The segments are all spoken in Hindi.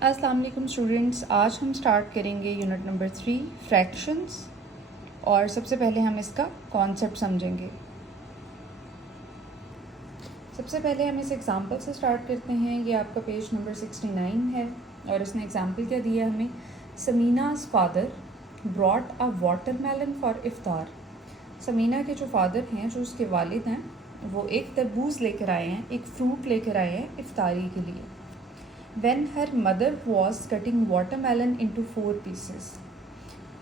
अस्सलाम वालेकुम स्टूडेंट्स, आज हम स्टार्ट करेंगे यूनिट नंबर 3 फ्रैक्शंस। और सबसे पहले हम इसका कॉन्सेप्ट समझेंगे। सबसे पहले हम इस एग्ज़ाम्पल से स्टार्ट करते हैं। ये आपका पेज नंबर 69 है और इसने एग्ज़ाम्पल क्या दिया हमें। Samina's father brought a watermelon for इफ्तार। समीना के जो फादर हैं, जो उसके वालिद हैं, वो एक तरबूज लेकर आए हैं, एक फ्रूट लेकर आए हैं इफ्तारी के लिए। When her mother was cutting watermelon into 4 pieces.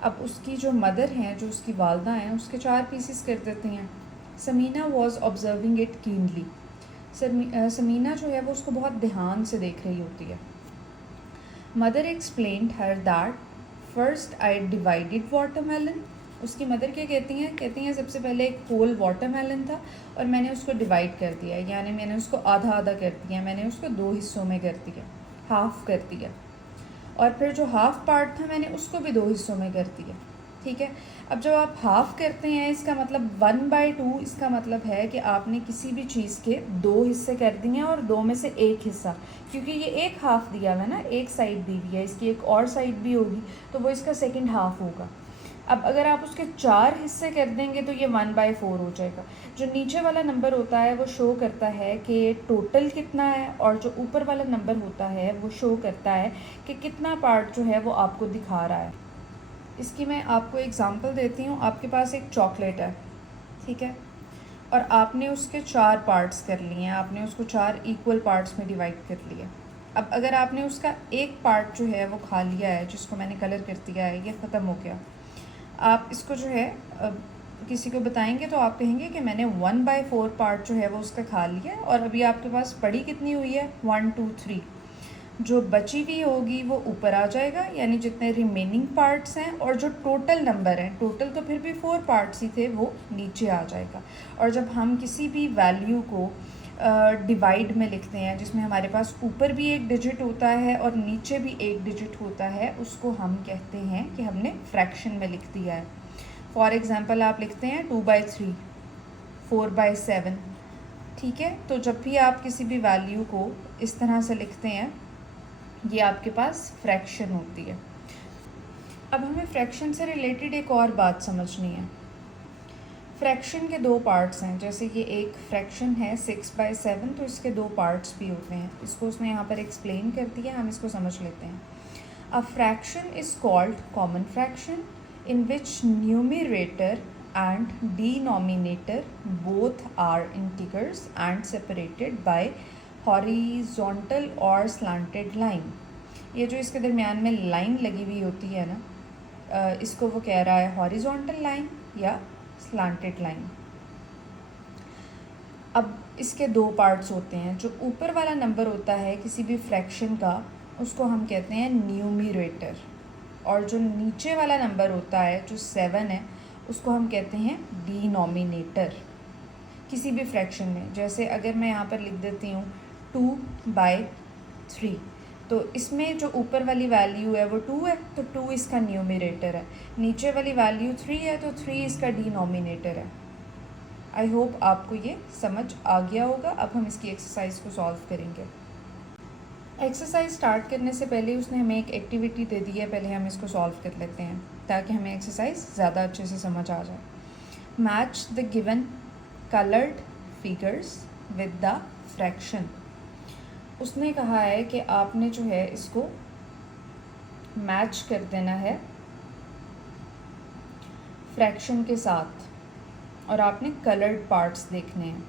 अब उसकी जो मदर हैं, जो उसकी वालदा हैं, उसके 4 पीसेस कर देती हैं। Samina was observing it keenly. Samina जो है वो उसको बहुत ध्यान से देख रही होती है। Mother explained her that first I divided watermelon. उसकी मदर क्या कहती हैं सबसे पहले एक होल वाटरमेलन था और मैंने उसको डिवाइड कर दिया, यानी मैंने उसको आधा आधा कर दिया, मैंने उसको 2 हिस्सों में कर दिया, हाफ़ कर दिया। और फिर जो हाफ़ पार्ट था मैंने उसको भी 2 हिस्सों में कर दिया। ठीक है, अब जब आप हाफ़ करते हैं इसका मतलब 1/2, इसका मतलब है कि आपने किसी भी चीज़ के 2 हिस्से कर दिए हैं और 2 में से 1 हिस्सा, क्योंकि ये एक हाफ़ दिया हुआ है ना, एक साइड दी हुई है, इसकी एक और साइड भी होगी तो वो इसका सेकंड हाफ़ होगा। अब अगर आप उसके 4 हिस्से कर देंगे तो ये 1/4 हो जाएगा। जो नीचे वाला नंबर होता है वो शो करता है कि टोटल कितना है, और जो ऊपर वाला नंबर होता है वो शो करता है कि कितना पार्ट जो है वो आपको दिखा रहा है। इसकी मैं आपको एग्ज़ाम्पल देती हूँ। आपके पास एक चॉकलेट है, ठीक है, और आपने उसके 4 पार्ट्स कर लिए हैं, आपने उसको 4 इक्वल पार्ट्स में डिवाइड कर लिया। अब अगर आपने उसका एक पार्ट जो है वो खा लिया है, जिसको मैंने कलर कर दिया है, ये ख़त्म हो गया, आप इसको जो है किसी को बताएंगे तो आप कहेंगे कि मैंने 1/4 पार्ट जो है वो उसका खा लिया है, और अभी आपके पास पड़ी कितनी हुई है 1 2 3। जो बची हुई होगी वो ऊपर आ जाएगा, यानी जितने रिमेनिंग पार्ट्स हैं, और जो टोटल नंबर हैं, टोटल तो फिर भी 4 पार्ट्स ही थे, वो नीचे आ जाएगा। और जब हम किसी भी वैल्यू को डिवाइड में लिखते हैं, जिसमें हमारे पास ऊपर भी एक डिजिट होता है और नीचे भी एक डिजिट होता है, उसको हम कहते हैं कि हमने फ्रैक्शन में लिख दिया है। फॉर एग्ज़ाम्पल आप लिखते हैं 2/3, 4/7। ठीक है, तो जब भी आप किसी भी वैल्यू को इस तरह से लिखते हैं, ये आपके पास फ्रैक्शन होती है। अब हमें फ्रैक्शन से रिलेटेड एक और बात समझनी है। फ्रैक्शन के 2 पार्ट्स हैं, जैसे ये एक फ्रैक्शन है 6/7, तो इसके 2 पार्ट्स भी होते हैं। इसको उसने यहाँ पर एक्सप्लेन कर दिया, हम इसको समझ लेते हैं। A fraction is called common fraction in which numerator and denominator both are integers and separated by horizontal और स्लांटेड लाइन। ये जो इसके दरमियान में लाइन लगी हुई होती है ना, इसको वो कह रहा है हॉरिजॉन्टल लाइन या स्लांटेड लाइन। अब इसके 2 पार्ट्स होते हैं। जो ऊपर वाला नंबर होता है किसी भी फ्रैक्शन का, उसको हम कहते हैं न्यूमरेटर, और जो नीचे वाला नंबर होता है जो 7 है, उसको हम कहते हैं डिनोमिनेटर किसी भी फ्रैक्शन में। जैसे अगर मैं यहाँ पर लिख देती हूँ 2/3, तो इसमें जो ऊपर वाली वैल्यू है वो 2 है, तो 2 इसका न्यूमरेटर है। नीचे वाली वैल्यू 3 है, तो 3 इसका डिनोमिनेटर है। आई होप आपको ये समझ आ गया होगा। अब हम इसकी एक्सरसाइज को सॉल्व करेंगे। एक्सरसाइज स्टार्ट करने से पहले उसने हमें एक एक्टिविटी दे दी है, पहले हम इसको सॉल्व कर लेते हैं ताकि हमें एक्सरसाइज ज़्यादा अच्छे से समझ आ जाए। Match the given coloured figures with the fraction. उसने कहा है कि आपने जो है इसको मैच कर देना है फ्रैक्शन के साथ, और आपने कलर्ड पार्ट्स देखने हैं।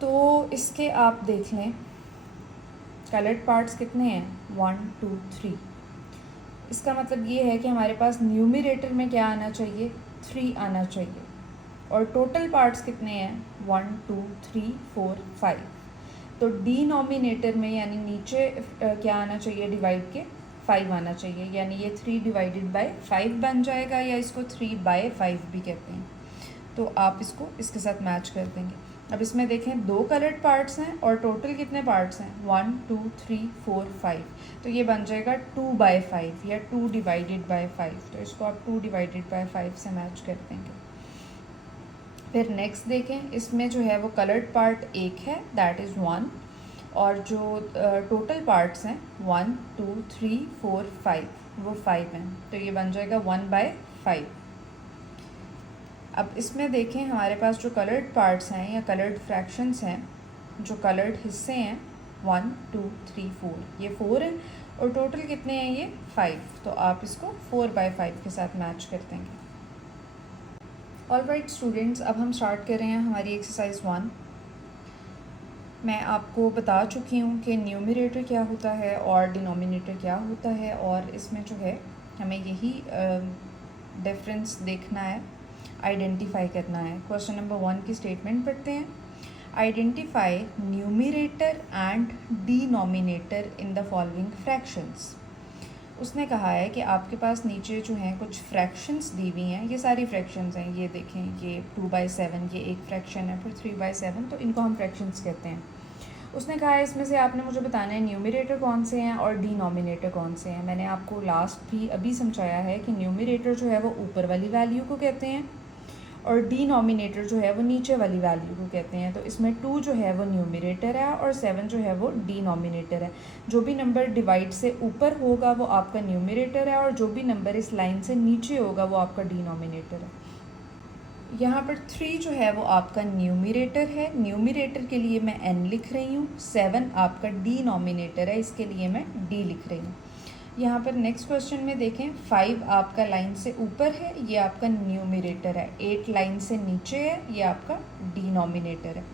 तो इसके आप देख लें कलर्ड पार्ट्स कितने हैं, 1 2 3। इसका मतलब ये है कि हमारे पास न्यूमरेटर में क्या आना चाहिए, 3 आना चाहिए, और टोटल पार्ट्स कितने हैं, 1 2 3 4 5। तो डिनोमिनेटर में यानी नीचे क्या आना चाहिए डिवाइड के, 5 आना चाहिए, यानी ये 3/5 बन जाएगा, या इसको 3/5 भी कहते हैं। तो आप इसको इसके साथ मैच कर देंगे। अब इसमें देखें 2 कलर्ड पार्ट्स हैं और टोटल कितने पार्ट्स हैं, 1 2 3 4 5। तो ये बन जाएगा 2/5 या 2/5। तो इसको आप 2/5 से मैच कर देंगे। फिर नेक्स्ट देखें, इसमें जो है वो कलर्ड पार्ट एक है, दैट इज़ 1, और जो टोटल पार्ट्स हैं 1 2 3 4 5 वो 5 हैं, तो ये बन जाएगा 1/5। अब इसमें देखें हमारे पास जो कलर्ड पार्ट्स हैं या कलर्ड फ्रैक्शंस हैं, जो कलर्ड हिस्से हैं 1 2 3 4, ये 4 हैं और टोटल कितने हैं ये 5, तो आप इसको 4/5 के साथ मैच कर देंगे। ऑलराइट स्टूडेंट्स, अब हम स्टार्ट कर रहे हैं हमारी एक्सरसाइज 1। मैं आपको बता चुकी हूँ कि न्यूमरेटर क्या होता है और डिनोमिनेटर क्या होता है, और इसमें जो है हमें यही डिफरेंस देखना है, आइडेंटिफाई करना है। क्वेश्चन नंबर 1 की स्टेटमेंट पढ़ते हैं। Identify numerator and denominator in the following fractions. उसने कहा है कि आपके पास नीचे जो हैं कुछ फ्रैक्शंस दी हुई हैं, ये सारी फ्रैक्शंस हैं, ये देखें, ये 2/7 ये एक फ्रैक्शन है, फिर 3/7, तो इनको हम फ्रैक्शंस कहते हैं। उसने कहा है इसमें से आपने मुझे बताना है न्यूमरेटर कौन से हैं और डिनोमिनेटर कौन से हैं। मैंने आपको लास्ट भी अभी समझाया है कि न्यूमरेटर जो है वो ऊपर वाली वैल्यू को कहते हैं और डिनोमिनेटर जो है वो नीचे वाली वैल्यू को कहते हैं। तो इसमें 2 जो है वो न्यूमरेटर है और 7 जो है वो डिनोमिनेटर है। जो भी नंबर डिवाइड से ऊपर होगा वो आपका न्यूमरेटर है और जो भी नंबर इस लाइन से नीचे होगा वो आपका डिनोमिनेटर है। यहाँ पर 3 जो है वो आपका न्यूमरेटर है, न्यूमरेटर के लिए मैं n लिख रही हूँ। 7 आपका डिनोमिनेटर है, इसके लिए मैं d लिख रही हूँ। यहाँ पर नेक्स्ट क्वेश्चन में देखें, 5 आपका लाइन से ऊपर है, ये आपका न्यूमरेटर है। 8 लाइन से नीचे है, ये आपका डिनोमिनेटर है।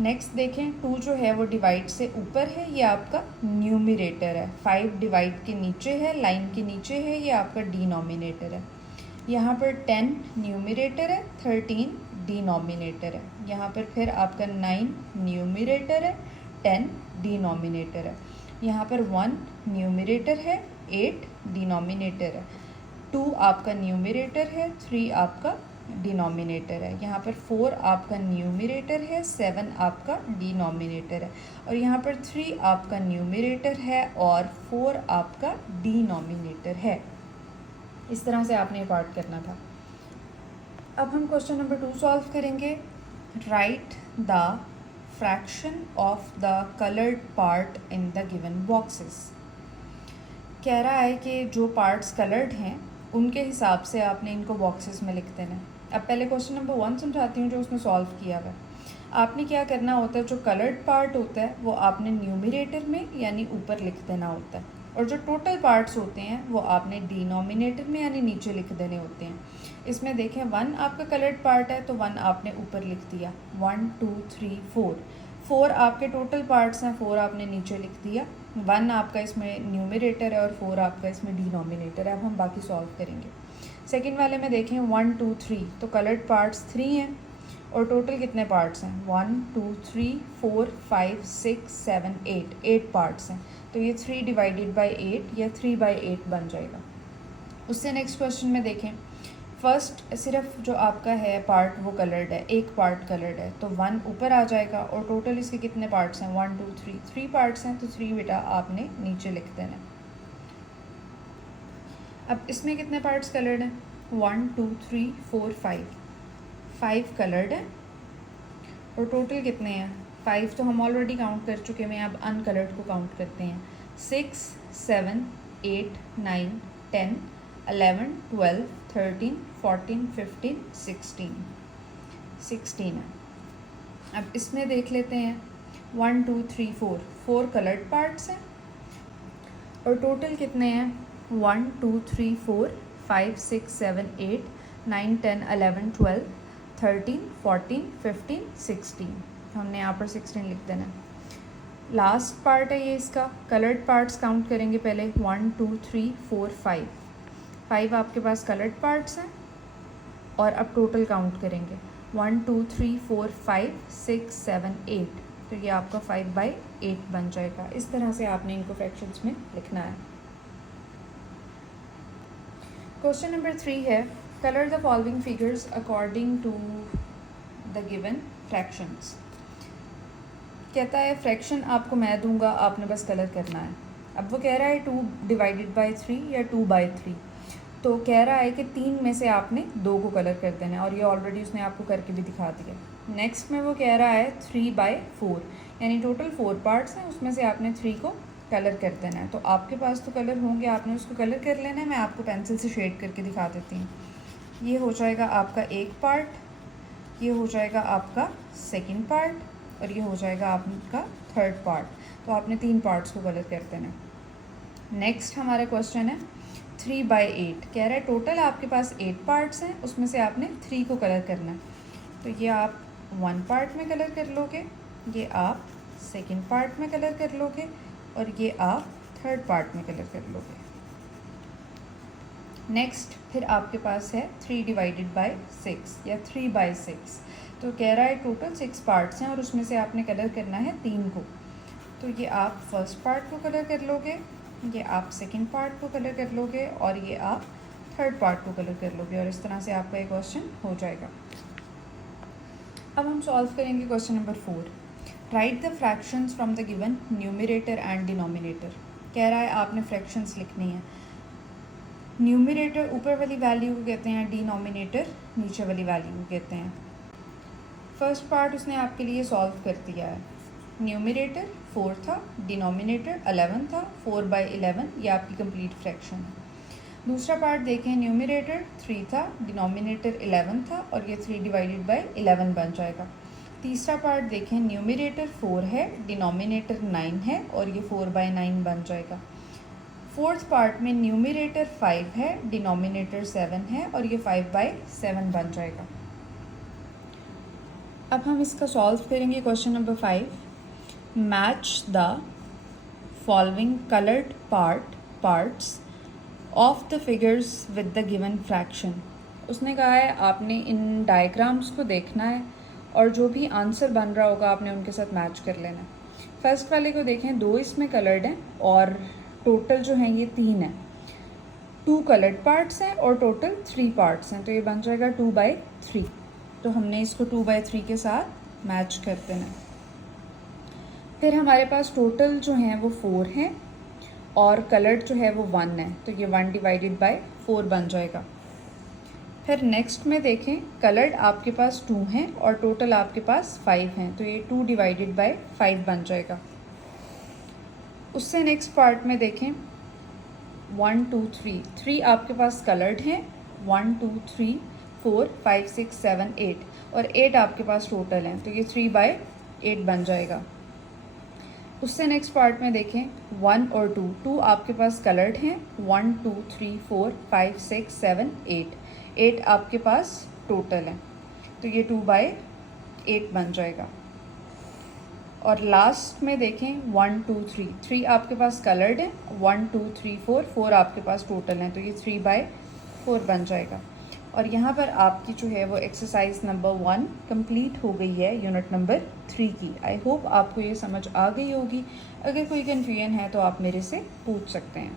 नेक्स्ट देखें, 2 जो है वो डिवाइड से ऊपर है, ये आपका न्यूमरेटर है। 5 डिवाइड के नीचे है, लाइन के नीचे है, ये आपका डिनोमिनेटर है। यहाँ पर 10 न्यूमरेटर है, 13 डिनोमिनेटर है। यहाँ पर फिर आपका 9 न्यूमरेटर है, 10 डिनोमिनेटर है। यहाँ पर 1 न्यूमरेटर है, 8 डिनोमिनेटर है। 2 आपका न्यूमरेटर है, 3 आपका डिनोमिनेटर है। यहाँ पर 4 आपका न्यूमरेटर है, 7 आपका डिनोमिनेटर है। और यहाँ पर 3 आपका न्यूमरेटर है और 4 आपका डिनोमिनेटर है। इस तरह से आपने पार्ट करना था। अब हम क्वेश्चन नंबर 2 सॉल्व करेंगे। Right the fraction of the coloured part in the given boxes. कह रहा है कि जो पार्ट्स कलर्ड हैं उनके हिसाब से आपने इनको बॉक्सेस में लिख देना है। अब पहले क्वेश्चन नंबर 1 समझाती हूँ जो उसने सॉल्व किया हुआ है। आपने क्या करना होता है, जो कलर्ड पार्ट होता है वो आपने न्यूमरेटर में यानी ऊपर लिख देना होता है, और जो टोटल पार्ट्स होते हैं वो आपने डिनोमिनेटर में यानी नीचे लिख देने होते हैं। इसमें देखें 1 आपका कलर्ड पार्ट है तो 1 आपने ऊपर लिख दिया, 1 2 3 4। 4 आपके टोटल पार्ट्स हैं, 4 आपने नीचे लिख दिया। 1 आपका इसमें न्यूमरेटर है और 4 आपका इसमें डिनोमिनेटर है। अब हम बाकी सॉल्व करेंगे। सेकेंड वाले में देखें 1 2 3, तो कलर्ड पार्ट्स 3 हैं और टोटल कितने पार्ट्स हैं 1 2 3 4 5 6 7 8 पार्ट्स हैं। तो ये 3 डिवाइडेड बाई 8 या 3/8 बन जाएगा। उससे नेक्स्ट क्वेश्चन में देखें, फर्स्ट सिर्फ जो आपका है पार्ट वो कलर्ड है, एक पार्ट कलर्ड है, तो 1 ऊपर आ जाएगा और टोटल इसके कितने पार्ट्स हैं 1 2 3 3 पार्ट्स हैं, तो 3 बेटा आपने नीचे लिख देना। अब इसमें कितने पार्ट्स कलर्ड हैं 1 2 3 4 5 कलर्ड है और टोटल कितने हैं 5 तो हम ऑलरेडी काउंट कर चुके हैं, अब अनकलर्ड को काउंट करते हैं। 6 7 8 9 10 11 12 13 14 15 16 है। अब इसमें देख लेते हैं 1 2 3 4 कलर्ड पार्ट्स हैं और टोटल कितने हैं 1 2 3 4 5 6 7 8 9 10 11 12 13 14 15 16। हमने यहाँ पर 16 लिख देना है। लास्ट पार्ट है ये इसका। कलर्ड पार्ट्स काउंट करेंगे पहले 1 2 3 4 5 आपके पास कलर्ड पार्ट्स हैं और अब टोटल काउंट करेंगे 1 2 3 4 5 6 7 8, तो ये आपका 5/8 बन जाएगा। इस तरह से आपने इनको फ्रैक्शंस में लिखना है। क्वेश्चन नंबर 3 है, colour the following figures according to the given fractions. कहता है फ्रैक्शन आपको मैं दूंगा, आपने बस कलर करना है। अब वो कह रहा है 2 डिवाइडेड बाई 3 या 2/3, तो कह रहा है कि 3 में से आपने 2 को कलर कर देना है और ये ऑलरेडी उसने आपको करके भी दिखा दिया। नेक्स्ट में वो कह रहा है 3/4, यानी टोटल 4 पार्ट्स हैं, उसमें से आपने 3 को कलर कर देना है। तो आपके पास तो कलर होंगे, आपने उसको कलर कर लेना है। मैं आपको पेंसिल से शेड करके दिखा देती हूँ। ये हो जाएगा आपका एक पार्ट, ये हो जाएगा आपका सेकंड पार्ट और ये हो जाएगा आपका थर्ड पार्ट। तो आपने 3 पार्ट्स को कलर कर देना है। नेक्स्ट हमारा क्वेश्चन है 3/8। कह रहा है टोटल आपके पास 8 पार्ट्स हैं, उसमें से आपने 3 को कलर करना है। तो ये आप 1 पार्ट में कलर कर लोगे, ये आप सेकंड पार्ट में कलर कर लोगे और ये आप थर्ड पार्ट में कलर कर लोगे। नेक्स्ट फिर आपके पास है 3/6 या 3/6। तो कह रहा है टोटल 6 पार्ट्स हैं और उसमें से आपने कलर करना है 3 को। तो ये आप फर्स्ट पार्ट को कलर कर लोगे, ये आप सेकंड पार्ट को कलर कर लोगे और ये आप थर्ड पार्ट को कलर कर लोगे और इस तरह से आपका ये क्वेश्चन हो जाएगा। अब हम सॉल्व करेंगे question number 4। Right the fractions from the given numerator and denominator. कह रहा है आपने फ्रैक्शंस लिखनी है। न्यूमरेटर ऊपर वाली वैल्यू को कहते हैं, डिनोमिनेटर नीचे वाली वैल्यू को कहते हैं। फर्स्ट पार्ट उसने आपके लिए सॉल्व कर दिया है। न्यूमरेटर 4 था, डिनोमिनेटर 11 था, 4/11 ये आपकी कंप्लीट फ्रैक्शन है। दूसरा पार्ट देखें, न्यूमरेटर 3 था, डिनोमिनेटर 11 था और ये 3/11 बन जाएगा। तीसरा पार्ट देखें, न्यूमरेटर 4 है, डिनोमिनेटर 9 है और ये 4/9 बन जाएगा। फोर्थ पार्ट में न्यूमरेटर 5 है, डिनोमिनेटर 7 है और ये 5/7 बन जाएगा। अब हम इसका सॉल्व करेंगे question number 5। Match the following coloured parts of the figures with the given fraction. उसने कहा है आपने इन डायग्राम्स को देखना है और जो भी आंसर बन रहा होगा आपने उनके साथ मैच कर लेना है। फर्स्ट वाले को देखें, 2 इसमें कलर्ड हैं और टोटल जो हैं ये 3 हैं। 2 कलर्ड पार्ट्स हैं और टोटल 3 पार्ट्स हैं, तो ये बन जाएगा 2/3। तो हमने इसको 2/3 के साथ मैच कर देना है। फिर हमारे पास टोटल जो हैं वो 4 हैं और कलर्ड जो है वो 1 है, तो ये 1/4 बन जाएगा। फिर नेक्स्ट में देखें, कलर्ड आपके पास 2 हैं और टोटल आपके पास 5 हैं, तो ये 2/5 बन जाएगा। उससे नेक्स्ट पार्ट में देखें 1 2 3 आपके पास कलर्ड हैं, 1 2 3 4 5 6 7 8 और 8 आपके पास टोटल हैं, तो ये 3/8 बन जाएगा। उससे नेक्स्ट पार्ट में देखें 1 और 2 आपके पास कलर्ड हैं, 1 2 3 4 5 6 7 8 आपके पास टोटल हैं, तो ये 2/8 बन जाएगा। और लास्ट में देखें 1 2 3 आपके पास कलर्ड है, 1 2 3 4 आपके पास टोटल हैं, तो ये 3/4 बन जाएगा। और यहाँ पर आपकी जो है वो एक्सरसाइज नंबर 1 कंप्लीट हो गई है यूनिट नंबर 3 की। आई होप आपको ये समझ आ गई होगी। अगर कोई कन्फ्यूजन है तो आप मेरे से पूछ सकते हैं।